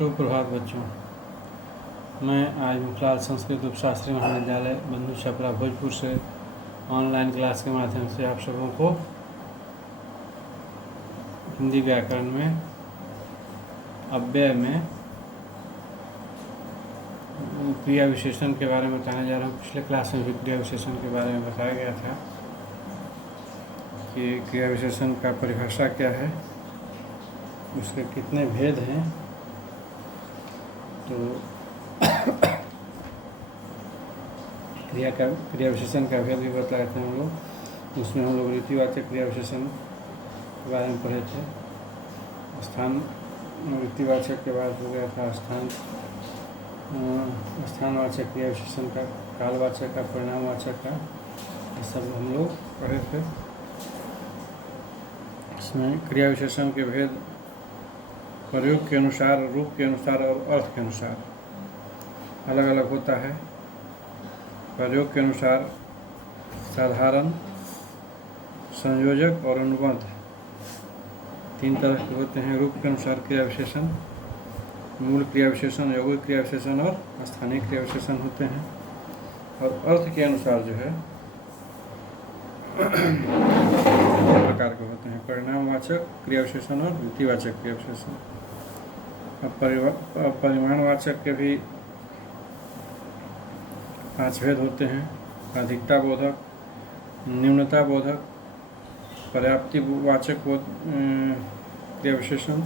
सुप्रभात बच्चों। मैं आज मुखलाल संस्कृत उपशास्त्री महाविद्यालय बंधु छपरा भोजपुर से ऑनलाइन क्लास के माध्यम से आप सबों को हिंदी व्याकरण में अव्यय में क्रिया विशेषण के बारे में बताने जा रहा हूँ। पिछले क्लास में भी क्रिया विशेषण के बारे में बताया गया था कि क्रिया विशेषण का परिभाषा क्या है, उसके कितने भेद हैं। तो क्रिया विशेषण का भेद भी बताए थे हम लोग। उसमें हम लोग रीतिवाचक क्रिया विशेषण के बारे में पढ़े थे। स्थान रीतिवाचक के बाद हो गया था स्थानवाचक क्रिया विशेषण का, कालवाचक का, परिणामवाचक का, ये सब हम लोग पढ़े थे। इसमें क्रिया विशेषण के भेद प्रयोग के अनुसार, रूप के अनुसार और अर्थ के अनुसार अलग अलग होता है। प्रयोग के अनुसार साधारण, संयोजक और अनुबंध तीन तरह के होते हैं। रूप के अनुसार क्रिया विशेषण, मूल क्रिया विशेषण, यौगिक क्रिया विशेषण और स्थानीय क्रिया विशेषण होते हैं। और अर्थ के अनुसार जो है प्रकार के होते हैं, परिणामवाचक क्रिया विशेषण और रीतिवाचक क्रिया विशेषण। अब परिमाणवाचक के भी 5 भेद होते हैं। अधिकता बोधक, न्यूनता बोधक, पर्याप्ति वाचक क्रिया विशेषण,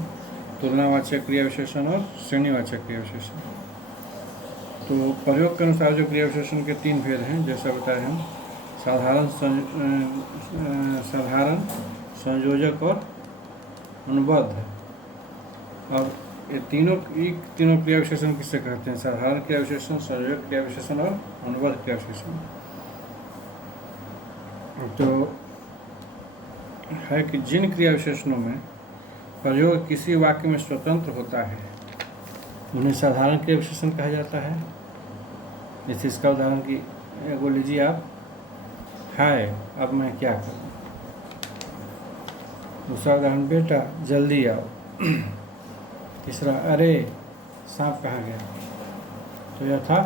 तुलनावाचक क्रिया विशेषण और श्रेणीवाचक क्रिया विशेषण। तो प्रयोग के अनुसार जो क्रिया विशेषण के 3 भेद हैं, जैसा बताए हम, साधारण, संयोजक और अनुबद्ध। अब ये तीनों क्रिया विशेषण किससे कहते हैं? साधारण क्रिया विशेषण, संयोजक क्रिया विशेषण और अनुबद्ध क्रिया विशेषण। तो है कि जिन क्रिया विशेषणों में प्रयोग किसी वाक्य में स्वतंत्र होता है उन्हें साधारण क्रिया विशेषण कहा जाता है। जैसे इसका उदाहरण की एगो लीजिए आप, हाय अब मैं क्या करूं। दूसरा उदाहरण, बेटा जल्दी आओ। तीसरा, अरे सांप कहाँ गया। तो यह था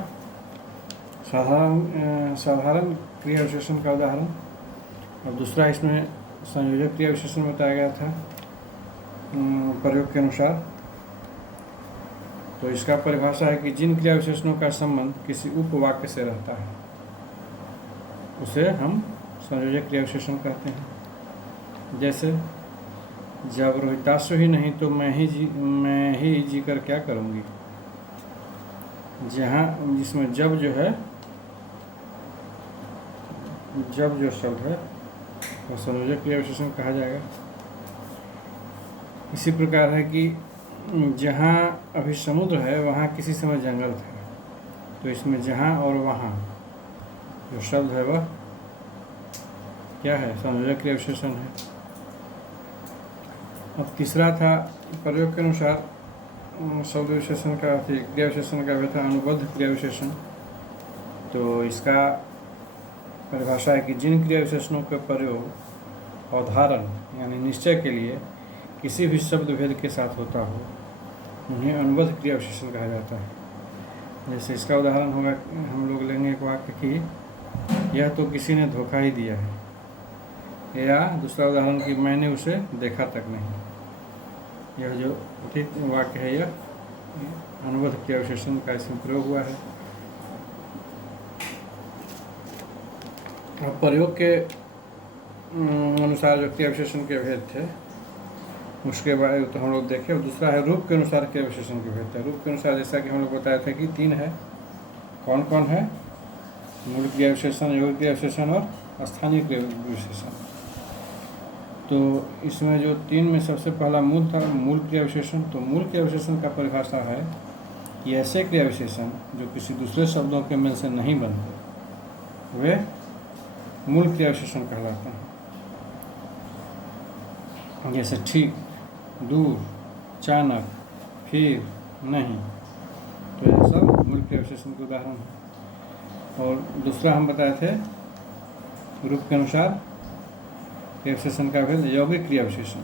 साधारण क्रिया विशेषण का उदाहरण। और दूसरा इसमें संयोजक क्रिया विशेषण बताया गया था प्रयोग के अनुसार। तो इसका परिभाषा है कि जिन क्रिया विशेषणों का संबंध किसी उपवाक्य से रहता है उसे हम संयोजक क्रिया विशेषण कहते हैं। जैसे, जब रोहिताश्व ही नहीं तो मैं ही जी कर क्या करूँगी। जिसमें जब जो है, जब जो शब्द है वह संयोजक क्रिया विशेषण कहा जाएगा। इसी प्रकार है कि जहाँ अभी समुद्र है वहाँ किसी समय जंगल था। तो इसमें जहाँ और वहाँ जो शब्द है वह क्या है? संयोजक क्रिया विशेषण है। अब तीसरा था प्रयोग के अनुसार शब्द विशेषण का क्रिया विशेषण का था अनुबद्ध क्रिया विशेषण। तो इसका परिभाषा है कि जिन क्रिया विशेषणों का प्रयोग अवधारण यानी निश्चय के लिए किसी भी शब्द भेद के साथ होता हो उन्हें अनुबद्ध क्रिया विशेषण कहा जाता है। जैसे इसका उदाहरण होगा, हम लोग लेंगे एक वाक्य कि यह तो किसी ने धोखा ही दिया है, या दूसरा उदाहरण कि मैंने उसे देखा तक नहीं। यह जो ठीक वाक्य है यह अनुबद्ध क्रिया विशेषण का इसमें प्रयोग हुआ है। अब प्रयोग के अनुसार जो क्रिया विशेषण के भेद थे उसके बारे में तो हम लोग देखे। और दूसरा है रूप के अनुसार क्रिया विशेषण के भेद थे। रूप के अनुसार जैसा कि हम लोग बताए थे कि 3 है। कौन कौन है? मूल क्रिया विशेषण, यौगिक क्रिया विशेषण और स्थानीय क्रिया विशेषण। तो इसमें जो 3 में सबसे पहला मूल था, मूल क्रिया विशेषण। तो मूल क्रिया विशेषण का परिभाषा है कि ऐसे क्रिया विशेषण जो किसी दूसरे शब्दों के मेल से नहीं बनते वे मूल क्रिया विशेषण कहलाते हैं। जैसे ठीक, दूर, अचानक, फिर, नहीं। तो ये सब मूल क्रिया विशेषण के उदाहरण हैं। और दूसरा हम बताए थे रूप के अनुसार क्रिया विशेषण का भेद यौगिक क्रिया विशेषण।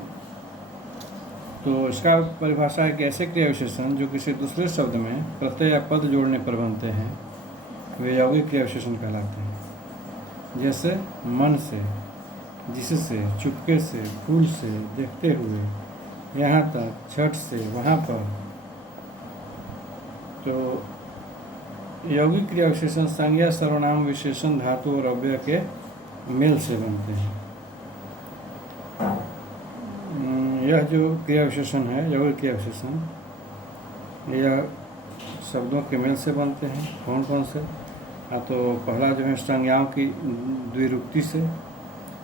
तो इसका परिभाषा है कि ऐसे क्रिया विशेषण जो किसी दूसरे शब्द में प्रत्यय या पद जोड़ने पर बनते हैं वे यौगिक क्रिया विशेषण कहलाते हैं। जैसे मन से, जिससे, चुपके से, फूल से, देखते हुए, यहाँ तक, छठ से, वहाँ पर। तो यौगिक क्रिया विशेषण संज्ञा, सर्वनाम, विशेषण, धातु और अव्यय के मेल से बनते हैं। यह जो क्रिया विशेषण है, यौगिक क्रिया विशेषण, यह शब्दों के मेल से बनते हैं। कौन कौन से? तो पहला जो है संज्ञाओं की द्विरुक्ति से,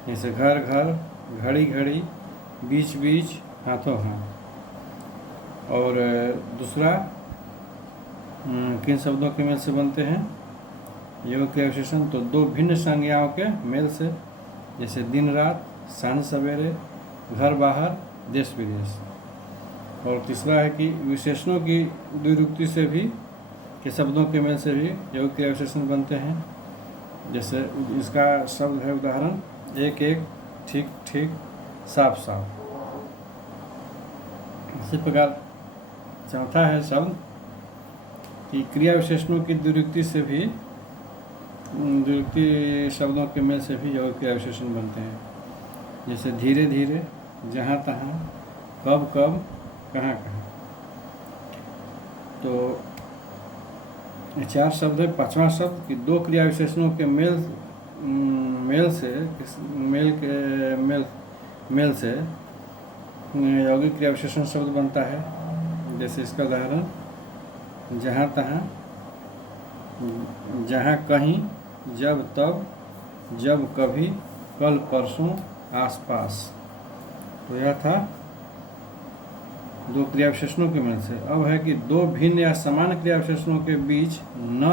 जैसे घर घर, घड़ी घड़ी, बीच बीच, हाथों हाथ। और दूसरा किन शब्दों के मेल से बनते हैं यौगिक क्रिया विशेषण? तो दो भिन्न संज्ञाओं के मेल से, जैसे दिन रात, सांझ सवेरे, घर बाहर, देश विदेश। और तीसरा है कि विशेषणों की द्विरुक्ति से भी, के शब्दों के मेल से भी यौगिक क्रिया विशेषण बनते हैं। जैसे इसका शब्द है उदाहरण, एक एक, ठीक ठीक, साफ साफ। इसी प्रकार चौथा है शब्द कि क्रिया विशेषणों की द्विरुक्ति से भी, द्विरुक्ति शब्दों के मेल से भी यौगिक क्रिया विशेषण बनते हैं। जैसे धीरे धीरे, जहाँ तहाँ, कब कब, कहाँ कहाँ। तो चार शब्द है। पांचवा शब्द कि दो क्रिया विशेषणों के मेल से यौगिक क्रिया विशेषण शब्द बनता है। जैसे इसका उदाहरण, जहाँ तहाँ, जहाँ कहीं, जब तब, जब कभी, कल परसों, आसपास। तो यह था दो क्रिया विशेषणों के मेल से। अब है कि दो भिन्न या समान क्रिया विशेषणों के बीच न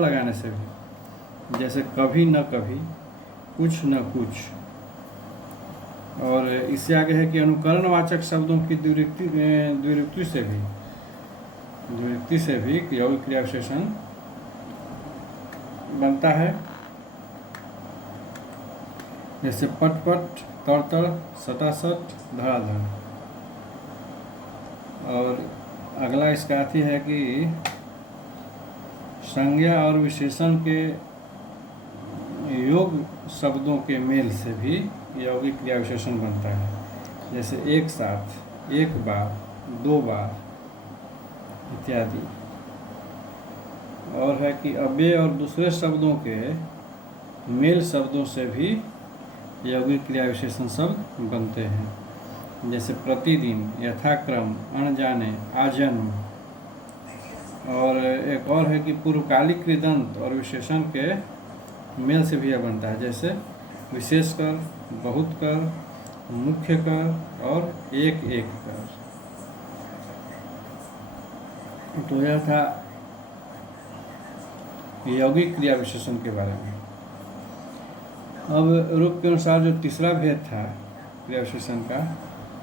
लगाने से भी, जैसे कभी न कभी, कुछ न कुछ। और इससे आगे है कि अनुकरणवाचक शब्दों की द्विरुक्ति से भी यौगिक क्रिया विशेषण बनता है। जैसे पट पट, तड़ तड़, सटासट, धड़ाधड़। और अगला इसका अर्थ है कि संज्ञा और विशेषण के योग शब्दों के मेल से भी यौगिक क्रिया विशेषण बनता है। जैसे एक साथ, एक बार, दो बार इत्यादि। और है कि अव्यय और दूसरे शब्दों के मेल शब्दों से भी यौगिक क्रिया विशेषण शब्द बनते हैं। जैसे प्रतिदिन, यथाक्रम, अनजाने, आजन्म। और एक और है कि पूर्वकालिक कृदंत और विशेषण के मेल से भी यह बनता है। जैसे विशेष कर, बहुत कर, मुख्य कर और एक एक कर। तो यह था यौगिक क्रिया विशेषण के बारे में। अब रूप के अनुसार जो तीसरा भेद था क्रिया विशेषण का,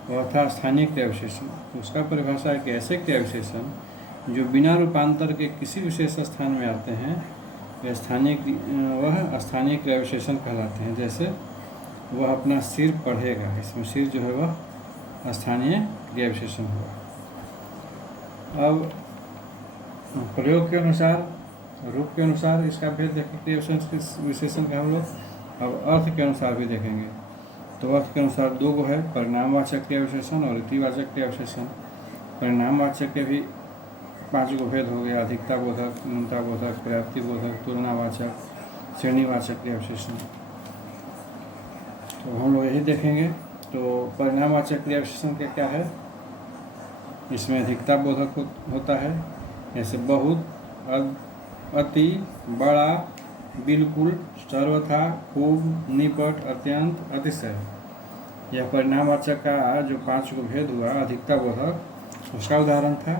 वह था स्थानीय क्रिया विशेषण। उसका परिभाषा है कि ऐसे क्रिया विशेषण जो बिना रूपांतर के किसी विशेष स्थान में आते हैं वह स्थानीय क्रिया विशेषण कहलाते हैं। जैसे वह अपना सिर पढ़ेगा, इसमें सिर जो है वह स्थानीय क्रिया विशेषण होगा। अब प्रयोग के अनुसार, रूप के अनुसार इसका भेद देखें क्रिया विशेषण का हम लोग। अब अर्थ के अनुसार भी देखेंगे। तो अर्थ के अनुसार दो गो है, परिणामवाचक क्रिया विशेषण और रीतिवाचक क्रिया विशेषण। परिणामवाचक के भी 5 गो भेद हो गया, अधिकता बोधक, न्यूनता बोधक, पर्याप्ति बोधक, तुलनावाचक, श्रेणीवाचक क्रिया विशेषण। तो हम लोग यही देखेंगे। तो परिणामवाचक क्रिया विशेषण के क्या है, इसमें अधिकता बोधक होता है। जैसे बहुत, अति, बड़ा, बिल्कुल, सर्वथा, खूब, निपट, अत्यंत, अतिशय। यह परिणामवाचक का जो 5 को भेद हुआ अधिकता बोधक, उसका उदाहरण था।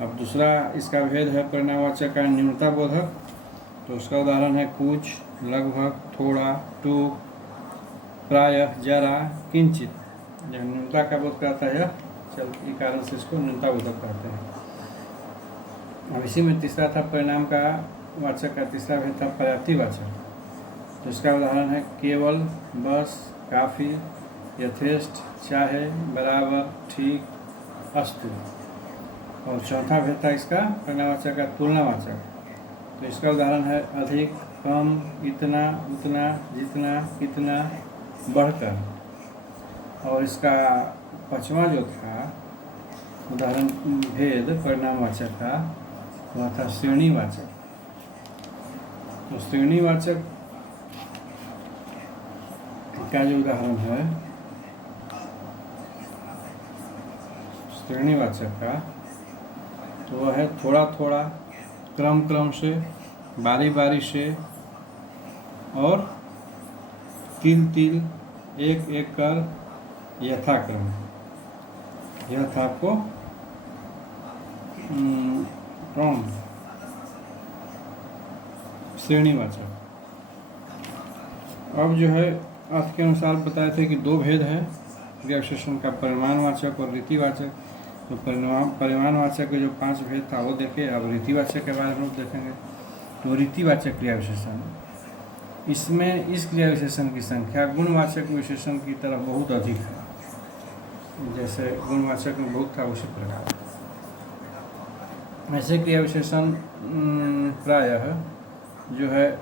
अब दूसरा इसका भेद है परिणामवाचक का न्यूनता बोधक। तो उसका उदाहरण है कुछ, लगभग, थोड़ा, टूक, प्रायः, जरा, किंचित। यह न्यूनता का बोध करता है, चल इस कारण से इसको न्यूनता बोधक कहते हैं। अब इसी में तीसरा था परिणाम का वाचक का तीसरा भेद था पर्याप्तिवाचक। तो इसका उदाहरण है केवल, बस, काफ़ी, यथेष्ट, चाहे, बराबर, ठीक, अस्तु। और चौथा भेद था इसका परिणामवाचक का तुलनावाचक। तो इसका उदाहरण है अधिक, कम, इतना, उतना, जितना, कितना, बढ़कर। और इसका पांचवा जो था उदाहरण भेद परिणामवाचक का वह था श्रेणीवाचक। तो श्रेणीवाचक का जो उदाहरण है श्रेणीवाचक का तो वह है थोड़ा थोड़ा, क्रम क्रम से, बारी बारी से और तिल तिल, एक एक कर, यथाक्रम। यह था आपको कौन श्रेणीवाचक। अब जो है अर्थ के अनुसार बताए थे कि दो भेद हैं क्रिया विशेषण का, परिमाणवाचक और रीतिवाचक। तो परिमाणवाचक के जो 5 भेद था वो देखे। अब रीतिवाचक के बारे में हम देखेंगे। तो रीतिवाचक क्रिया विशेषण, इसमें इस क्रिया विशेषण की संख्या गुणवाचक विशेषण की तरफ बहुत अधिक है। जैसे गुणवाचक में बहुत था उसी प्रकार ऐसे क्रिया विशेषण प्रायः जो है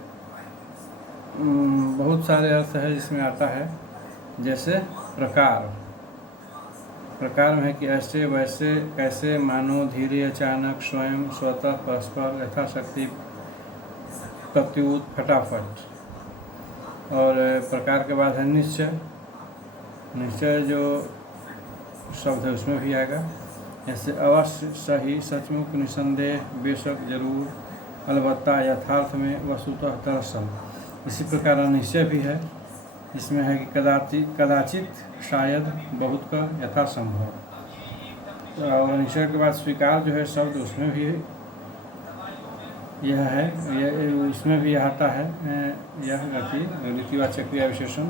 बहुत सारे अर्थ है जिसमें आता है। जैसे प्रकार, प्रकार में है कि ऐसे, वैसे, कैसे, मानो, धीरे, अचानक, स्वयं, स्वतः, परस्पर, यथाशक्ति, प्रत्युत, फटाफट। और प्रकार के बाद है निश्चय। निश्चय जो शब्द है उसमें भी आएगा। जैसे अवश्य, सही, सचमुच, निसंदेह, बेशक, जरूर, अलबत्ता, यथार्थ में, वस्तुतः, दरअसल। इसी प्रकार अनिश्चय भी है। इसमें है कि कदाचित, शायद, बहुत का, यथासंभव। और अनिश्चय के बाद स्वीकार जो है शब्द उसमें भी यह है, इसमें भी आता है यह रीतिवाचक क्रिया विशेषण,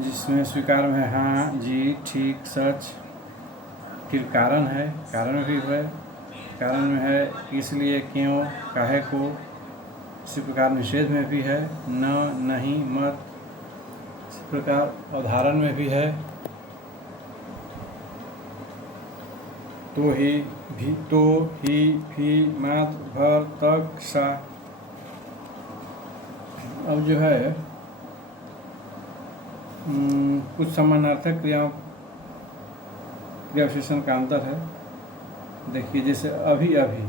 जिसमें स्वीकार में हाँ, जी, ठीक, सच। फिर कारण है, कारण में भी है, कारण में है इसलिए, क्यों, काहे को। इसी प्रकार निषेध में भी है न, नहीं, मत। इसी प्रकार उदाहरण में भी है तो ही, भी, तो, ही, भी, मात्र, भर, तक, सा। अब जो है कुछ समानार्थक क्रिया विशेषण का अंतर है। देखिए जैसे अभी अभी,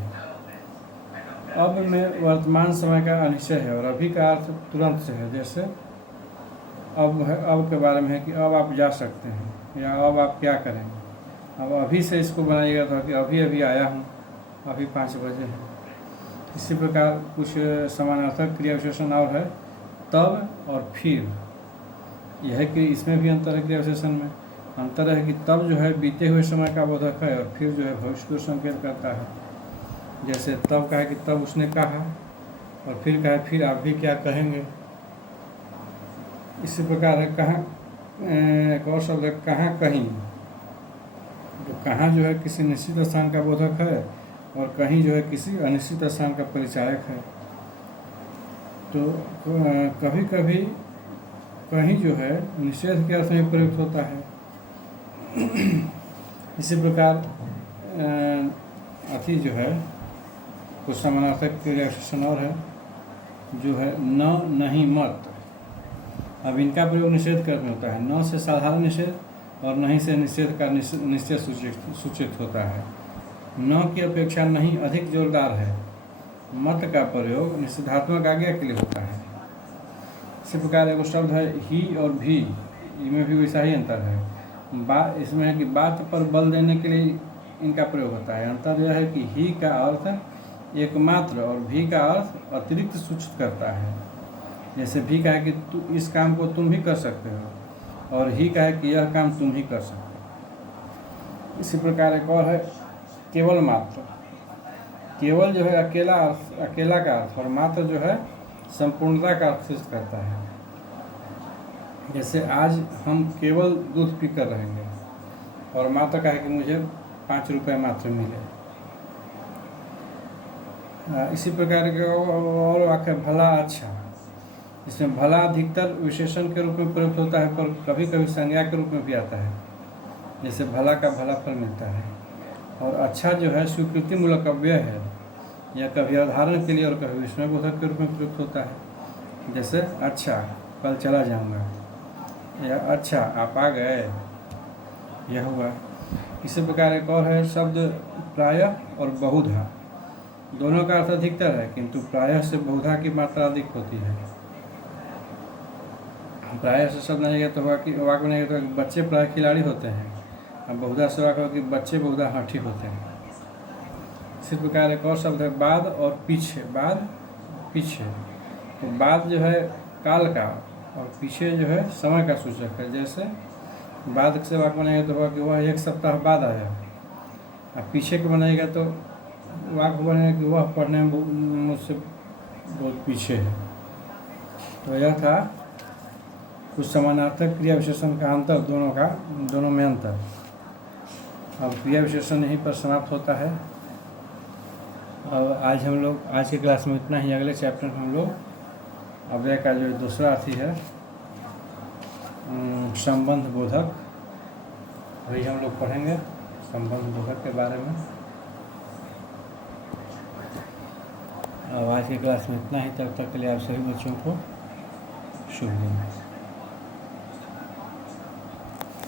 अब में वर्तमान समय का अनिश्चय है और अभी का अर्थ तुरंत से है। जैसे अब है, अब के बारे में है कि अब आप जा सकते हैं या अब आप क्या करेंगे। अब अभी से इसको बनाइएगा तो कि अभी अभी आया हूँ, अभी 5 बजे है। इसी प्रकार कुछ समानार्थक क्रिया विशेषण और है तब और फिर। यह है कि इसमें भी अंतर है। क्रिया विशेषण में अंतर है कि तब जो है बीते हुए समय का बोधक है और फिर जो है भविष्य को संकेत करता है। जैसे तब कहा कि तब उसने कहा और फिर कहा फिर आप भी क्या कहेंगे। इसी प्रकार है कहाँ, एक और शब्द है कहाँ, कहीं। तो कहाँ जो है किसी निश्चित स्थान का बोधक है और कहीं जो है किसी अनिश्चित स्थान का परिचायक है। तो कभी कभी कहीं जो है निषेध के अर्थ में प्रयुक्त होता है। इसी प्रकार अति जो है कुछ समानार्थक क्रिया विशेषण और है जो है न, नहीं, मत। अब इनका प्रयोग निषेध करने होता है। न से साधारण निषेध और नहीं से निषेध का निश्चय सूचित होता है। न की अपेक्षा नहीं अधिक जोरदार है। मत का प्रयोग निषेधात्मक आज्ञा के लिए होता है। इसी प्रकार एक शब्द है ही और भी, इनमें भी वैसा ही अंतर है। इसमें है कि बात पर बल देने के लिए इनका प्रयोग होता है। अंतर यह है कि ही का अर्थ एकमात्र और भी का अर्थ अतिरिक्त सूचित करता है। जैसे भी का है कि तू इस काम को तुम भी कर सकते हो और ही का है कि यह काम तुम ही कर सकते हो। इसी प्रकार एक और है केवल मात्र। केवल जो है अकेला अर्थ, अकेला का अर्थ, और मात्र जो है संपूर्णता का अर्थ सिद्ध करता है। जैसे आज हम केवल दूध पी कर रहेंगे और मात्र का है कि मुझे 5 रुपये मात्र मिले। इसी प्रकार के और वाक्य भला, अच्छा। इसमें भला अधिकतर विशेषण के रूप में प्रयुक्त होता है, पर कभी कभी संज्ञा के रूप में भी आता है। जैसे भला का भला फल मिलता है। और अच्छा जो है स्वीकृति मूलक अव्यय है, या कभी अवधारण के लिए और कभी विस्मयबोधक के रूप में प्रयुक्त होता है। जैसे अच्छा कल चला जाऊंगा, या अच्छा आप आ गए, यह हुआ। इसी प्रकार एक और है शब्द प्रायः और बहुधा। दोनों का अर्थ अधिकतर है, किंतु प्रायः से बहुधा की मात्रा अधिक होती है। प्रायः से शब्द बनेगा तो वाक्य बनेगा तो बच्चे प्रायः खिलाड़ी होते हैं, अब बहुधा से वाक्य कि बच्चे बहुधा हाथी होते हैं। इसी प्रकार एक और शब्द है बाद और पीछे। बाद पीछे, तो बाद जो है काल का और पीछे जो है समय का सूचक है। जैसे बाद से वाक्य बनेगा तो कि वह 1 सप्ताह बाद आया, अब पीछे को बनाएगा तो वाक्य बनेगा कि वह पढ़ने में मुझसे बहुत पीछे है। तो यह था कुछ समानार्थक क्रिया विशेषण का अंतर, दोनों में अंतर। अब क्रिया विशेषण यहीं पर समाप्त होता है। अब आज के क्लास में इतना ही। अगले चैप्टर में हम लोग अव्यय का जो दूसरा अर्थी है संबंध बोधक, वही हम लोग पढ़ेंगे, संबंध बोधक के बारे में। अब आज की क्लास में इतना ही। तब तक के लिए आप सभी बच्चों को शुभ दिन।